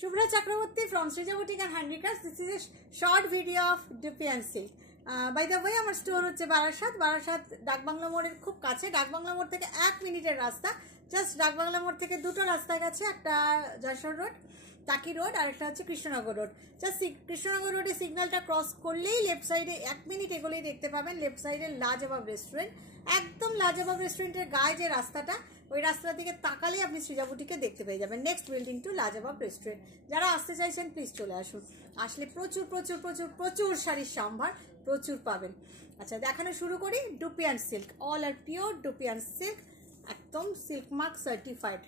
Shubhra Chakraborty from Srija Boutique and Handicrafts. This is a short video of Dupi and Silk. By the way, আমার store হচ্ছে বারাসাত ডাকবাংলা মোড়ের খুব কাছে। ডাকবাংলা মোড় থেকে 1 মিনিটের রাস্তা। জাস্ট ডাকবাংলা মোড় থেকে দুটো রাস্তা গেছে, একটা যশোর রোড, টাকি রোড, আর একটা হচ্ছে কৃষ্ণনগর রোড। জাস্ট কৃষ্ণনগর রোডে সিগন্যালটা ক্রস করলেই লেফট সাইডে 1 মিনিট এগোলেই দেখতে পাবেন লেফট সাইডে লাজবাব রেস্টুরেন্ট। একদম লাজবাব রেস্টুরেন্টের গায়ে যে রাস্তাটা, ওই রাস্তা দিকে তাকালেই আপনি সৃজা বুটিকে দেখতে পেয়ে যাবেন। Next building to Lajawab restaurant. যারা আসতে চাইছেন প্লিজ চলে আসুন। আসলে প্রচুর প্রচুর প্রচুর প্রচুর শাড়ির সম্ভার প্রচুর পাবেন। আচ্ছা, দেখানো শুরু করি। Dupion silk, all are pure dupion silk, একদম সিল্ক মার্ক সার্টিফাইড,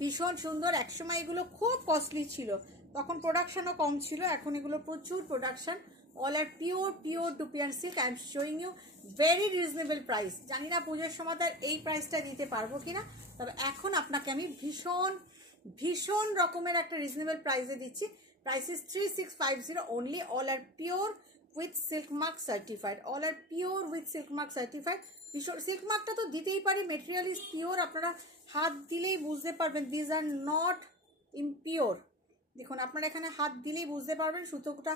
ভীষণ সুন্দর। একসময় এগুলো খুব কস্টলি ছিল, তখন প্রোডাকশনও কম ছিল, এখন এগুলো প্রচুর production. All are pure dupion silk. I am showing you very reasonable price. জানি না পুজোর সময় তার এই প্রাইসটা দিতে পারবো কিনা, তবে এখন আপনাকে আমি ভীষণ রকমের একটা রিজনেবল প্রাইসে দিচ্ছি। Price is 3650 only. All are pure with silk mark certified, all are pure with silk mark certified. ভীষণ সিল্ক মার্কটা তো দিতেই পারি, মেটেরিয়াল ইজ পিওর, আপনারা হাত দিলেই বুঝতে পারবেন দিজ আর নট ইমপিওর। দেখুন, আপনারা এখানে হাত দিলেই বুঝতে পারবেন, সুতোটা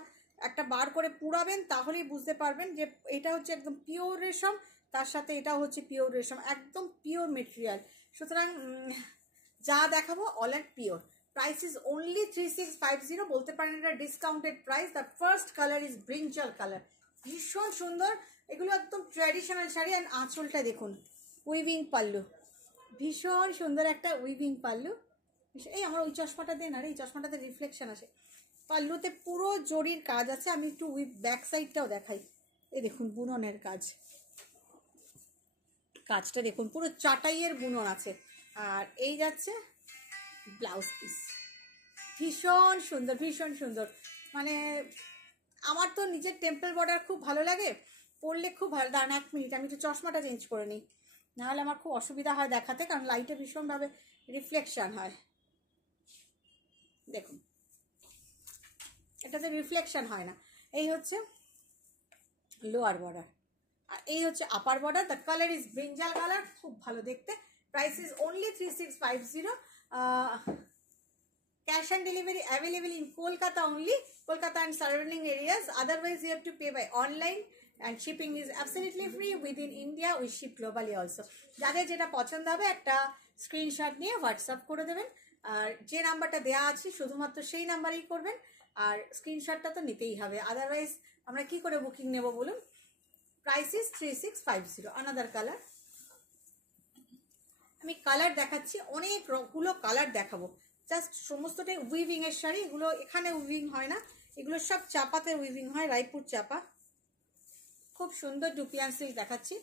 একটা বার করে পুরাবেন তাহলেই বুঝতে পারবেন যে এটা হচ্ছে একদম পিওর রেশম, তার সাথে এটা হচ্ছে পিওর রেশম, একদম পিওর মেটেরিয়াল। সুতরাং যা দেখাবো all are pure. Price is only 3650। বলতে পারেন এটা discounted price. The first colour is brinjal colour, ভীষণ সুন্দর। এগুলো একদম ট্র্যাডিশনাল শাড়ি। অ্যান্ড আঁচলটা দেখুন, উইভিং পাল্লু, ভীষণ সুন্দর একটা উইভিং পাল্লু। এই আমার ওই চশমাটা দেন, আর এই চশমাটাতে রিফ্লেকশন আসে। পাল্লুতে পুরো জরির কাজ আছে। আমি একটু ব্যাক সাইডটাও দেখাই। এই দেখুন বুননের কাজটা দেখুন, পুরো চাটাইয়ের বুনন আছে। আর এই যাচ্ছে ব্লাউজ পিস, ভীষণ সুন্দর। মানে আমার তো নিজের টেম্পল বর্ডার খুব ভালো লাগে, পরলে খুব ভালো। দাঁড়ান 1 মিনিট, আমি একটু চশমাটা চেঞ্জ করে নিই, নাহলে আমার খুব অসুবিধা হয় দেখাতে, কারণ লাইটে ভীষণভাবে রিফ্লেকশন হয়। দেখুন, এটাতে রিফ্লেকশন হয় না। এই হচ্ছে লোয়ার বর্ডার, আর এই হচ্ছে upper border. The colour is brinjal colour, খুব ভালো দেখতে। Price is only 3650। Cash on delivery available in Kolkata only, Kolkata and surrounding areas. Otherwise you have to pay by online, and shipping is absolutely free within India. We ship globally also. যাদের যেটা পছন্দ হবে একটা screenshot নিয়ে WhatsApp করে দেবেন, আর যে নাম্বারটা দেওয়া আছে শুধুমাত্র সেই নাম্বারেই করবেন, আর স্ক্রিনশটটা তো নিতেই হবে, আদারওয়াইজ আমরা কি করে বুকিং নেব বলুন। Price is 3650। আনাদার কালার, আমি কালার দেখাচ্ছি, অনেকগুলো কালার দেখাবো। জাস্ট সমস্তটাই উইভিং এর শাড়ি। এগুলো এখানে উইভিং হয় না, এগুলো সব চাপাতে উইভিং হয়, রায়পুর চাপা। খুব সুন্দর ডুপি অ্যান্ড সিল্ক দেখাচ্ছি,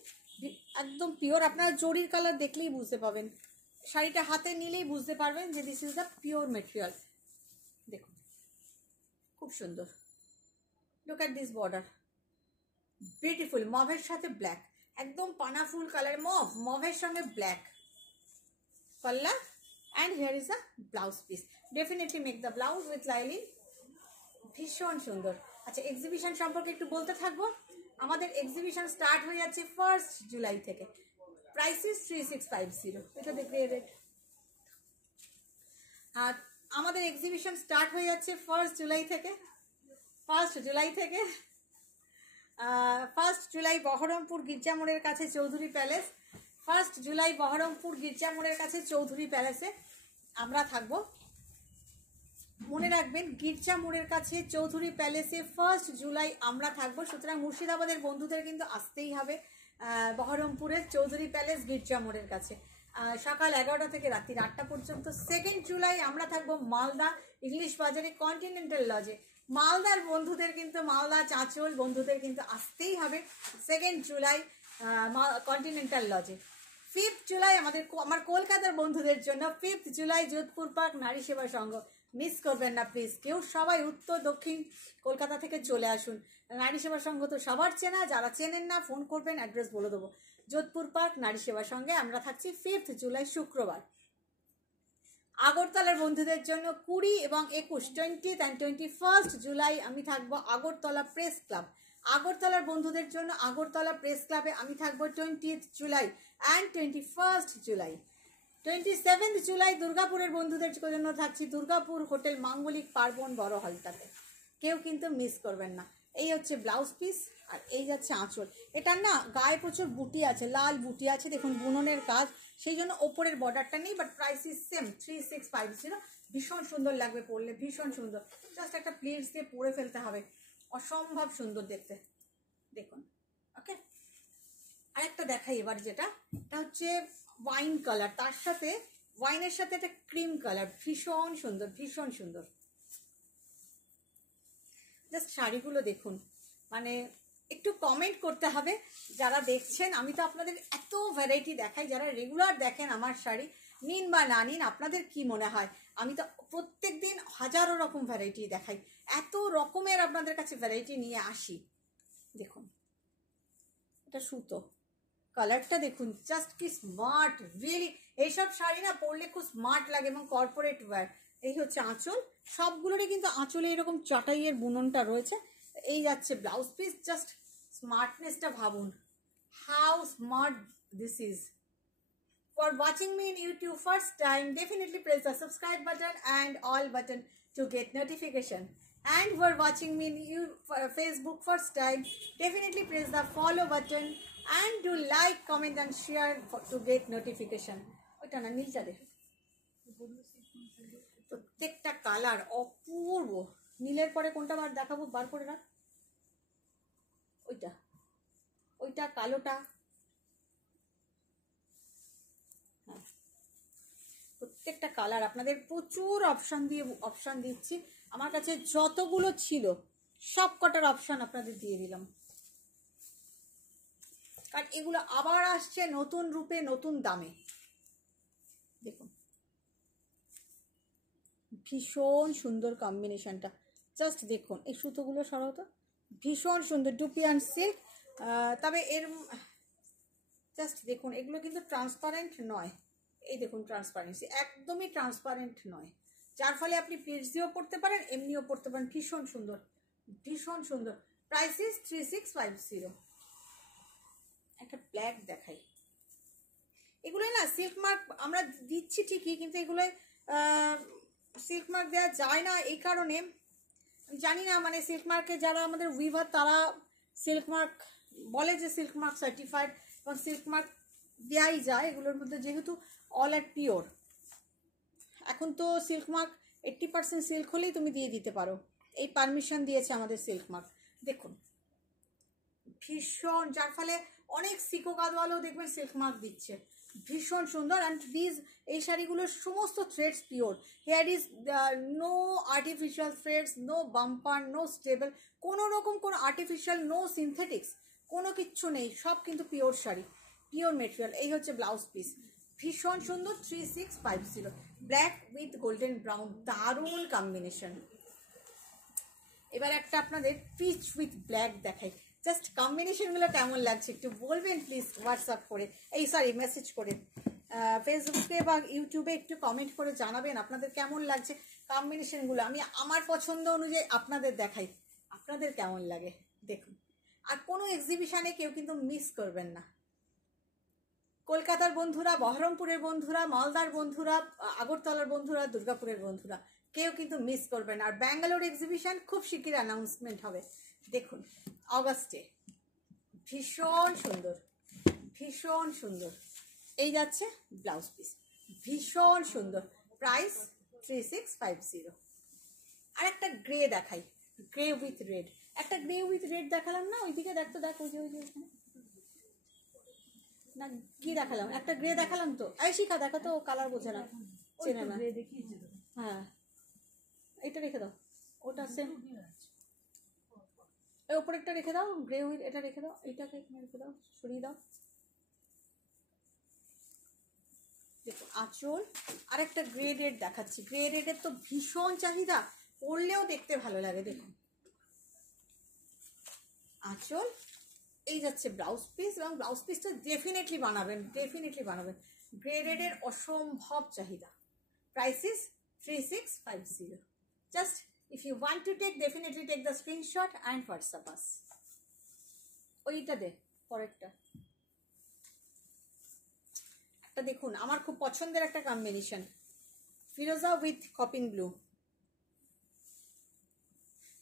একদম পিওর। আপনারা জরির কালার দেখলেই বুঝতে পাবেন, শাড়িটা হাতে নিলেই বুঝতে পারবেন যে this is the pure material. দেখুন, খুব সুন্দর। Look at this border, beautiful. মভের সাথে ব্ল্যাক, একদম পানা ফুল কালার। মভের সঙ্গে ব্ল্যাক পাল্লা। And here is a blouse piece. Definitely make the blouse with lining. ভীষণ সুন্দর। আচ্ছা, এক্সিবিশন সম্পর্কে একটু বলতে থাকবো। আমাদের এক্সিবিশন স্টার্ট হয়ে যাচ্ছে 1 জুলাই থেকে। Price is 3650। এটা দেখবে রেট। আর আমাদের এক্সিবিশন স্টার্ট হয়ে যাচ্ছে 1 জুলাই থেকে। 1 জুলাই বহরমপুর গির্জা মোড়ের কাছে চৌধুরী প্যালেস। 1 জুলাই বহরমপুর গির্জা মোড়ের কাছে চৌধুরী প্যালেসে আমরা থাকবো। মনে রাখবেন, গির্জা মোড়ের কাছে চৌধুরী প্যালেসে 1 জুলাই আমরা থাকবো। সুতরাং মুর্শিদাবাদের বন্ধুদের কিন্তু আসতেই হবে বহরমপুরের চৌধুরী প্যালেস গির্জা মোড়ের কাছে, সকাল 11টা থেকে রাত্রি 8টা পর্যন্ত। 2 জুলাই আমরা থাকবো মালদা ইংলিশ বাজারে কন্টিনেন্টাল লজে। মালদার বন্ধুদের কিন্তু, মালদা চাঁচল বন্ধুদের কিন্তু আসতেই হবে 2 জুলাই কন্টিনেন্টাল লজে। 5 জুলাই আমার কলকাতার বন্ধুদের জন্য 5 জুলাই যোধপুর পার্ক নারী সেবা সংঘ। মিস করবেন না প্লিজ কেউ, সবাই উত্তর দক্ষিণ কলকাতা থেকে চলে আসুন। নারী সেবা সংঘ তো সবার চেনা, যারা চেনেন না ফোন করবেন, অ্যাড্রেস বলে দেবো। যোধপুর পার্ক নারী সেবা সংঘে আমরা থাকছি 5 জুলাই শুক্রবার। আগরতলার বন্ধুদের জন্য 20 এবং 21, 20th and 21st জুলাই আমি থাকবো আগরতলা প্রেস ক্লাব। আগরতলার বন্ধুদের জন্য আগরতলা প্রেস ক্লাবে আমি থাকবো 20th July and 21st July. 27 July দুর্গাপুরের বন্ধুদের জন্য থাকছি দুর্গাপুর হোটেল মাঙ্গলিক পার্বণ বড় হলটাতে, কেউ কিন্তু মিস করবেন না। এই হচ্ছে ব্লাউজ পিস আর এই যাচ্ছে আঁচল। এটার না গায়ে প্রচুর বুটি আছে, লাল বুটি আছে, দেখুন বুননের কাজ, সেই জন্য ওপরের বর্ডারটা নেই, বাট প্রাইস ইজ সেম 3650। ভীষণ সুন্দর লাগবে পরলে, ভীষণ সুন্দর। জাস্ট একটা প্লিটস দিয়ে পরে ফেলতে হবে, অসম্ভব সুন্দর দেখতে, দেখুন। ওকে, আরেকটা দেখাই এবার, যেটা এটা হচ্ছে ওয়াইন কালার, তার সাথে ওয়াইনের সাথে একটা ক্রিম কালার, ভীষণ সুন্দর, ভীষণ সুন্দর। জাস্ট শাড়িগুলো দেখুন, মানে একটু কমেন্ট করতে হবে যারা দেখছেন। আমি তো আপনাদের এত ভ্যারাইটি দেখাই, যারা রেগুলার দেখেন আমার শাড়ি, নিন বা না নিন, আপনাদের কি মনে হয়? আমি তো প্রত্যেক দিন হাজারো রকম ভ্যারাইটি দেখাই, এত রকমের আপনাদের কাছে ভ্যারাইটি নিয়ে আসি। দেখুন এটা সুতো, কালারটা দেখুন, জাস্ট কি স্মার্ট, রিয়েলি এইসব শাড়ি না পরলে খুব স্মার্ট লাগে এবং কর্পোরেট ওয়্যার। এই হচ্ছে আঁচল, সবগুলোরই কিন্তু আঁচলে এরকম চটাইয়ের বুননটা রয়েছে। এই যাচ্ছে ব্লাউজ পিস, জাস্ট স্মার্টনেসটা ভাবুন, how smart this is. For watching me in YouTube first time, definitely press the subscribe button and all button to get notification. And for watching me in Facebook first time, definitely press the follow button and do like, comment and share to get notification. ওইটা না, নীলটা দেখো, প্রত্যেকটা colour অপূর্ব। নীলের পরে কোনটা বার দেখাবো, বার করে রাখ, ওইটা, ওইটা কালোটা, প্রত্যেকটা কালার আপনাদের প্রচুর অপশান দিচ্ছি। আমার কাছে যতগুলো ছিল সব কটার অপশান আপনাদের দিয়ে দিলাম, কারণ এগুলো আবার আসছে নতুন রূপে, নতুন দামে। দেখুন ভীষণ সুন্দর কম্বিনেশনটা, জাস্ট দেখুন। এই সুতোগুলো সরাও, ভীষণ সুন্দর ডুপিয়ান সিল্ক। তবে এর জাস্ট দেখুন, এগুলো কিন্তু ট্রান্সপারেন্ট নয়, এই দেখুন ট্রান্সপারেন্সি, একদমই ট্রান্সপারেন্ট নয়, যার ফলে আপনি প্লিটস দিয়েও পড়তে পারেন, এমনিও পড়তে পারেন। ভীষণ সুন্দর, ভীষণ সুন্দর। Price is 3650। একটা ব্ল্যাক দেখাই, এগুলো না সিল্ক মার্ক আমরা দিচ্ছি ঠিকই, কিন্তু এগুলোয় সিল্ক মার্ক দেওয়া যায় না, এই কারণে জানি না, মানে সিল্ক মার্কে যারা আমাদের উইভার তারা সিল্ক মার্ক বলে যে সিল্ক মার্ক সার্টিফাইড, এবং সিল্ক মার্ক দেওয়াই যায় এগুলোর মধ্যে, যেহেতু অল আর পিওর। এখন তো সিল্ক মার্ক 80% সিল্ক হলেই তুমি দিয়ে দিতে পারো, এই পারমিশন দিয়েছে আমাদের সিল্ক মার্ক। দেখুন ভীষণ, যার ফলে অনেক সিকো গাদওয়ালাও দেখবেন সিল্ক মার্ক দিচ্ছে, ভীষণ সুন্দর। অ্যান্ড প্লিজ এই শাড়িগুলোর সমস্ত threads pure, here is no artificial threads, no bumper, no stable, কোনো রকম কোনো আর্টিফিশিয়াল, নো সিনথেটিক্স, কোনো কিচ্ছু নেই, সব কিন্তু পিওর শাড়ি, পিওর মেটেরিয়াল। এই হচ্ছে ব্লাউজ পিস, ভীষণ সুন্দর, 3650। ব্ল্যাক উইথ গোল্ডেন ব্রাউন, দারুণ কম্বিনেশন। এবার একটা আপনাদের পিচ উইথ ব্ল্যাক দেখাই, জাস্ট কম্বিনেশনগুলো কেমন লাগছে একটু বলবেন প্লিজ, হোয়াটসঅ্যাপ করে, এই সরি মেসেজ করে, ফেসবুকে বা ইউটিউবে একটু কমেন্ট করে জানাবেন আপনাদের কেমন লাগছে কম্বিনেশনগুলো। আমি আমার পছন্দ অনুযায়ী আপনাদের দেখাই, আপনাদের কেমন লাগে দেখুন। আর কোনো এক্সিবিশানে কেউ কিন্তু মিস করবেন না। কলকাতার বন্ধুরা, বহরমপুরের বন্ধুরা, মালদার বন্ধুরা, আগরতলার বন্ধুরা, দুর্গাপুরের বন্ধুরা, কেউ কিন্তু মিস করবেন। আর ব্যাঙ্গালোর এক্সিবিশন খুব শিগগির অ্যানাউন্সমেন্ট হবে, দেখুন অগাস্টে। ভীষণ সুন্দর, ভীষণ সুন্দর। এই যাচ্ছে ব্লাউজ পিস, ভীষণ সুন্দর, প্রাইস 3650। আর একটা গ্রে দেখাই, গ্রে উইথ রেড, একটা গ্রে উইথ রেড দেখালাম না, ওইদিকে দেখতো, দেখ ওই যে ওইখানে না, কি দেখালাম, একটা গ্রে দেখালাম তো, এই শিখা দেখো তো, কালার বোঝে না, চেনে না। হ্যাঁ এটা রেখে দাও, ওটা সেম, এই ওপরেরটা রেখে দাও, গ্রে উইথ এটা রেখে দাও, এইটাকে এখানে রেখে দাও, সরিয়ে দাও। দেখো আঁচল, আর একটা গ্রে রেড দেখাচ্ছি, গ্রে রেডের তো ভীষণ চাহিদা, পরলেও দেখতে ভালো লাগে। দেখুন আঁচল, এই যাচ্ছে ব্লাউজ পিস, এবং ব্লাউজ পিসটা ডেফিনেটলি বানাবেন, ডেফিনেটলি বানাবেন। গ্রে রেডের অসম্ভব চাহিদা। Price is 3650। Just if you want to take, definitely take the screenshot and WhatsApp us. ওইটা দে, পরেরটা একটা দেখুন, আমার খুব পছন্দের একটা কম্বিনেশন, ফিরোজা with coping blue.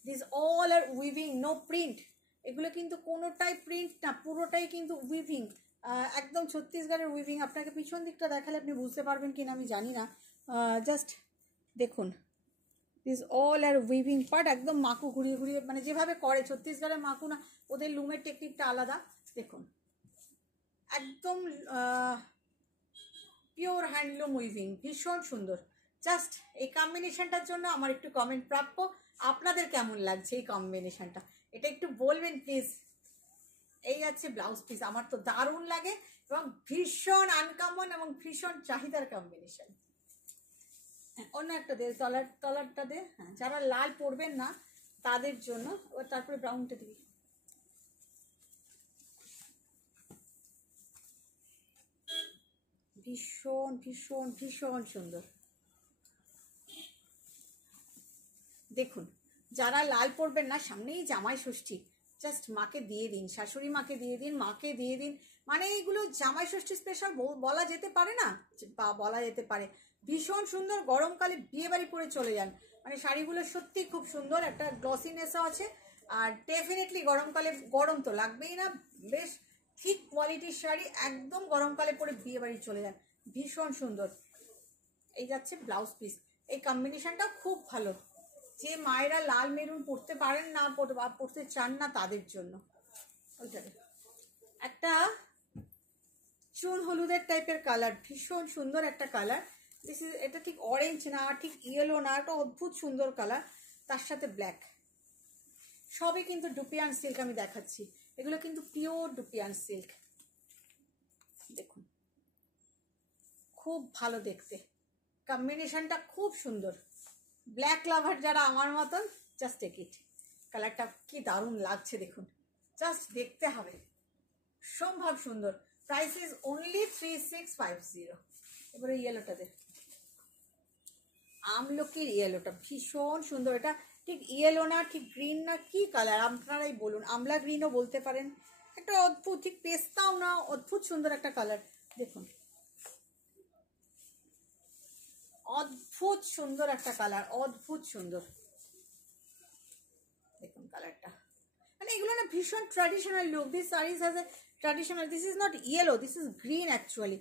This all are weaving, no print, এগুলো কিন্তু কোনোটাই প্রিন্ট না, পুরোটাই কিন্তু উইভিং, একদম ছত্তিশগড়ের উইভিং। আপনাকে পিছন দিকটা দেখালে আপনি বুঝতে পারবেন কিনা আমি জানি না, জাস্ট দেখুন, this all are weaving part, একদম মাকু ঘুরিয়ে ঘুরিয়ে, মানে যেভাবে করে ছত্তিশগড়ের মাকু না, ওদের লুমের টেকনিকটা আলাদা। দেখুন একদম পিওর হ্যান্ডলুম উইভিং, ভীষণ সুন্দর। জাস্ট এই কম্বিনেশনটার জন্য আমার একটু কমেন্ট প্রাপ্য, আপনাদের কেমন লাগছে এই কম্বিনেশনটা, এটা একটু বলবেন প্লিজ। এই আছে ব্লাউজ পিস, আমার তো দারুণ লাগে এবং ভীষণ আনকমন এবং ভীষণ চাহিদার কম্বিনেশন। অন্য একটা দে, তলারটা দে, হ্যাঁ, যারা লাল পরবেন না তাদের জন্য। এবার তারপরে ব্রাউনটা দিবি। ভীষণ ভীষণ ভীষণ সুন্দর। দেখুন, যারা লাল পরবেন না, সামনেই জামাই ষষ্ঠী, জাস্ট মাকে দিয়ে দিন, শাশুড়ি মাকে দিয়ে দিন, মাকে দিয়ে দিন, মানে এইগুলো জামাই ষষ্ঠী স্পেশাল বলা যেতে পারে না, বা বলা যেতে পারে। ভীষণ সুন্দর, গরমকালে বিয়ে বাড়ি পরে চলে যান, মানে শাড়িগুলো সত্যি খুব সুন্দর, একটা গ্লসিনেসও আছে, আর ডেফিনেটলি গরমকালে গরম তো লাগবেই না, বেশ ঠিক কোয়ালিটির শাড়ি, একদম গরমকালে পরে বিয়ে বাড়ি চলে যান, ভীষণ সুন্দর। এই যাচ্ছে ব্লাউজ পিস, এই কম্বিনেশনটা খুব ভালো, যে মায়েরা লাল মেরুন পরতে পারেন না, পরতে চান না তাদের জন্য। ওইটাতে একটা চুন হলুদের টাইপের কালার, ভীষণ সুন্দর একটা কালার। এটা ঠিক অরেঞ্জ না, ঠিক ইয়েলো না, একটা অদ্ভুত সুন্দর কালার, তার সাথে ব্ল্যাক, সবই কিন্তু ডুপিয়ান সিল্ক আমি দেখাচ্ছি, এগুলো কিন্তু পিওর ডুপিয়ান সিল্ক। দেখুন খুব ভালো দেখতে, কম্বিনেশনটা খুব সুন্দর। ব্ল্যাক লাভার যারা আমার মতন, জাস্ট টেক ইট। কালারটা কি দারুণ লাগছে দেখুন, জাস্ট দেখতে হবে, সম্ভব সুন্দর। Price is only 3650। এবারে ইয়েলোটা দেখ, আমলকির ইয়েলোটা ভীষণ সুন্দর, এটা ঠিক ইয়েলো না, ঠিক গ্রিন না, কি কালার আপনারাই বলুন, আমলা গ্রিনও বলতে পারেন, একটা অদ্ভুত, ঠিক পেস্তাও না, অদ্ভুত সুন্দর একটা কালার। দেখুন অদ্ভুত সুন্দর একটা কালার, অদ্ভুত সুন্দর। দেখুন কালারটা, মানে এগুলো না ভীষণ traditional look. This saris has a traditional, this is not yellow, this is green actually.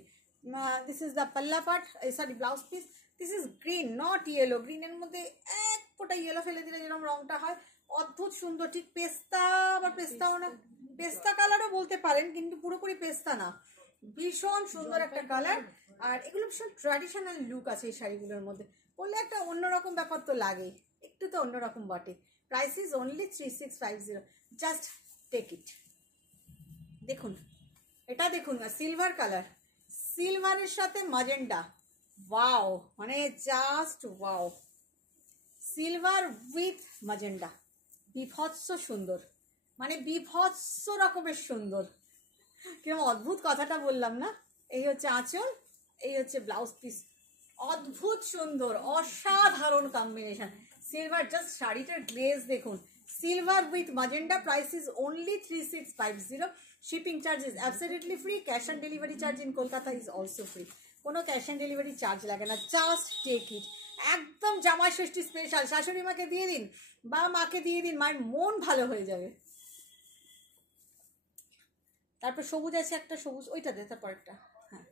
This is the palla part, sorry blouse piece, this is green not yellow. গ্রিনের মধ্যে এক ফোঁটা ইয়েলো ফেলে দিলে যেরকম রংটা হয়, অদ্ভুত সুন্দর, ঠিক পেস্তা, আবার পেস্তাও না, পেস্তা কালারও বলতে পারেন, কিন্তু পুরোপুরি পেস্তা না, ভীষণ সুন্দর একটা কালার। আর এগুলো ভীষণ ট্র্যাডিশনাল লুক আছে এই শাড়িগুলোর মধ্যে, বললে একটা অন্যরকম ব্যাপার তো লাগেই, একটু তো অন্যরকম বটে। Price is only 3650, just take it. দেখুন এটা দেখুন, সিলভার কালার, সিলভারের সাথে ম্যাজেন্ডা, ওয়াও, মানে just wow, silver with magenta, বিভৎস সুন্দর, মানে বিভৎস রকমের সুন্দর। কিরকম অদ্ভুত কথাটা বললাম না। এই হচ্ছে আঁচল, এই হচ্ছে ব্লাউজ পিস, অদ্ভুত সুন্দর, অসাধারণ কম্বিনেশন। সিলভার, জাস্ট শাড়িটার গ্লেজ দেখুন, silver with magenta, price is only 3650। Shipping charge is absolutely free, cash on delivery charge in Kolkata is also free, কোনো ক্যাশ অন ডেলিভারি চার্জ লাগে না, জাস্ট টেক ইট। একদম জামাই ষষ্ঠী স্পেশাল, শাশুড়ি মাকে দিয়ে দিন বা মাকে দিয়ে দিন, মায়ের মন ভালো হয়ে যাবে। তারপর সবুজ আছে একটা, সবুজ ওইটা দে, তারপর একটা, হ্যাঁ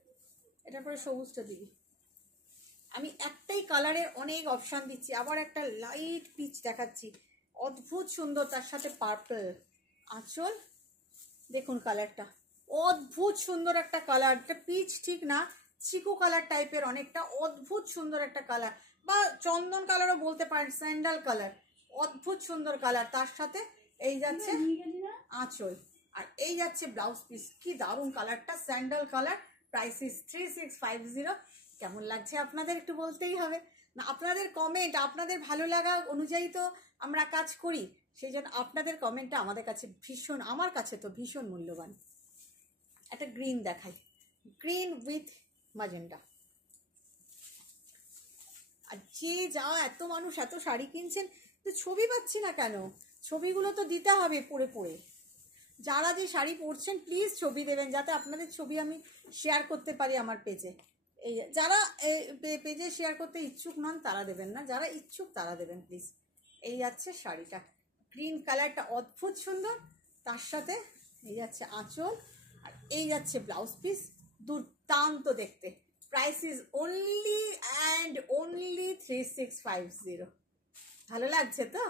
এটার পরে সবুজটা দিবি। আমি একটাই কালারের অনেক অপশান দিচ্ছি, আবার একটা লাইট পিচ দেখাচ্ছি, অদ্ভুত সুন্দর, তার সাথে পার্পল আঁচল। দেখুন কালারটা অদ্ভুত সুন্দর একটা কালার, এটা পিচ ঠিক না, চিকু কালার টাইপের, অনেকটা অদ্ভুত সুন্দর একটা কালার, বা চন্দন কালারও বলতে পারেন, স্যান্ডাল কালার, অদ্ভুত সুন্দর কালার। তার সাথে এই যাচ্ছে আঁচল, আর এই যাচ্ছে ব্লাউজ পিস, কি দারুণ কালারটা, স্যান্ডাল কালার। Price is 3650। কেমন লাগছে আপনাদের একটু বলতেই হবে না, আপনাদের কমেন্ট, আপনাদের ভালো লাগা অনুযায়ী তো আমরা কাজ করি, সেই জন্য আপনাদের কমেন্টটা আমাদের কাছে ভীষণ, আমার কাছে তো ভীষণ মূল্যবান। একটা গ্রিন দেখাই, গ্রিন উইথ ম্যাজেন্ডা। আর যে যা এত মানুষ এত শাড়ি কিনছেন, তো ছবি পাচ্ছি না কেন, ছবিগুলো তো দিতে হবে পরে পরে, যারা যে শাড়ি পরছেন প্লিজ ছবি দেবেন, যাতে আপনাদের ছবি আমি শেয়ার করতে পারি আমার পেজে। এই যারা পেজে শেয়ার করতে ইচ্ছুক নন তারা দেবেন না, যারা ইচ্ছুক তারা দেবেন প্লিজ। এই যাচ্ছে শাড়িটা, গ্রিন কালারটা অদ্ভুত সুন্দর, তার সাথে এই যাচ্ছে আঁচল, আর এই যাচ্ছে ব্লাউজ পিস, দুর্দান্ত দেখতে। Price is only and only 3650। ভালো লাগছে তো?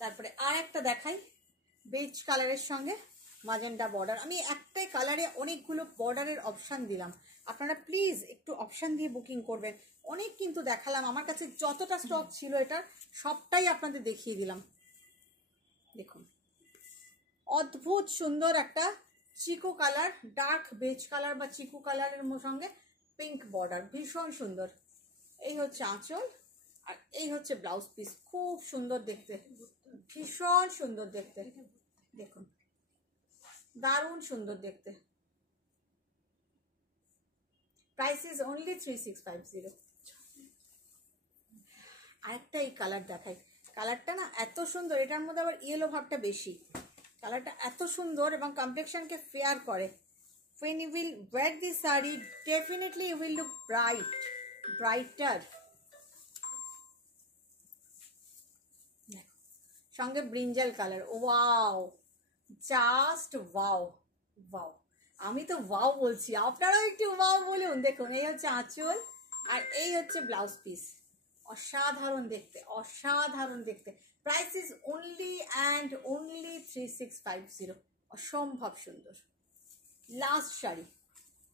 তারপরে আর একটা দেখাই, বেজ কালারের সঙ্গে মাজেন্টা বর্ডার। আমি একটাই কালারে অনেকগুলো বর্ডারের অপশান দিলাম, আপনারা প্লিজ একটু অপশান দিয়ে বুকিং করবেন। অনেক কিন্তু দেখালাম, আমার কাছে যতটা স্টক ছিল এটার সবটাই আপনাদের দেখিয়ে দিলাম। দেখুন অদ্ভুত সুন্দর একটা চিকু কালার, ডার্ক বেজ কালার বা চিকু কালারের সঙ্গে পিঙ্ক বর্ডার, ভীষণ সুন্দর। এই হচ্ছে আঁচল, আর এই হচ্ছে ব্লাউজ পিস, খুব সুন্দর দেখতে, ভীষণ সুন্দর দেখতে। দেখুন দারুণ সুন্দর দেখতে। Price is only 3650। আরেকটা এই কালার দেখাই, কালারটা না এত সুন্দর, এটার মধ্যে আবার ইয়েলো ভাবটা বেশি। কালারটা এত সুন্দর এবং কমপ্লেক্সনকে ফেয়ার করে। when you will wear this saree definitely you will look brighter। সঙ্গে brinjal colour, wow, just wow wow. আমি তো ওয়াও বলছি, আপনারাও একটু ওয়াও বলুন। দেখুন এই হচ্ছে আঁচল, আর এই হচ্ছে ব্লাউজ পিস, অসাধারণ দেখতে, অসাধারণ দেখতে। Price is only and only 3650। অসম্ভব সুন্দর। Last sari,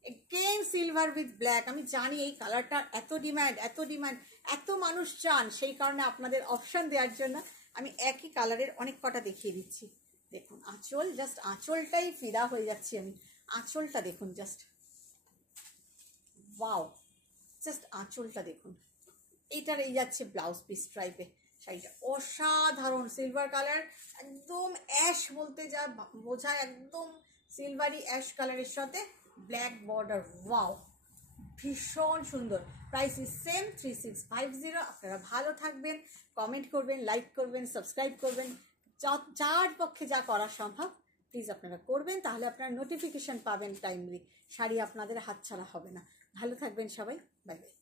again silver with black. আমি জানি এই কালারটার এত ডিমান্ড, এত ডিমান্ড, এত মানুষ চান, সেই কারণে আপনাদের অপশান দেওয়ার জন্য আমি একই কালারের অনেক কটা দেখিয়ে দিচ্ছি। দেখুন আঁচল, জাস্ট আঁচলটাই ফিদা হয়ে যাচ্ছি আমি। আঁচলটা দেখুন, জাস্ট ওয়াও, জাস্ট আঁচলটা দেখুন। এইটার এই যাচ্ছে ব্লাউজ পিস টাইপে শাড়িটা, অসাধারণ সিলভার কালার, একদম অ্যাশ বলতে যা বোঝায়, একদম সিলভারি অ্যাশ কালারের সাথে ব্ল্যাক বর্ডার, ওয়াও, ভীষণ সুন্দর। Price is same 3650। আপনারা ভালো থাকবেন, কমেন্ট করবেন, লাইক করবেন, সাবস্ক্রাইব করবেন, যার পক্ষে যা করা সম্ভব প্লিজ আপনারা করবেন, তাহলে আপনারা নোটিফিকেশান পাবেন টাইমলি, শাড়ি আপনাদের হাতছাড়া হবে না। ভালো থাকবেন সবাই, বাই বাই।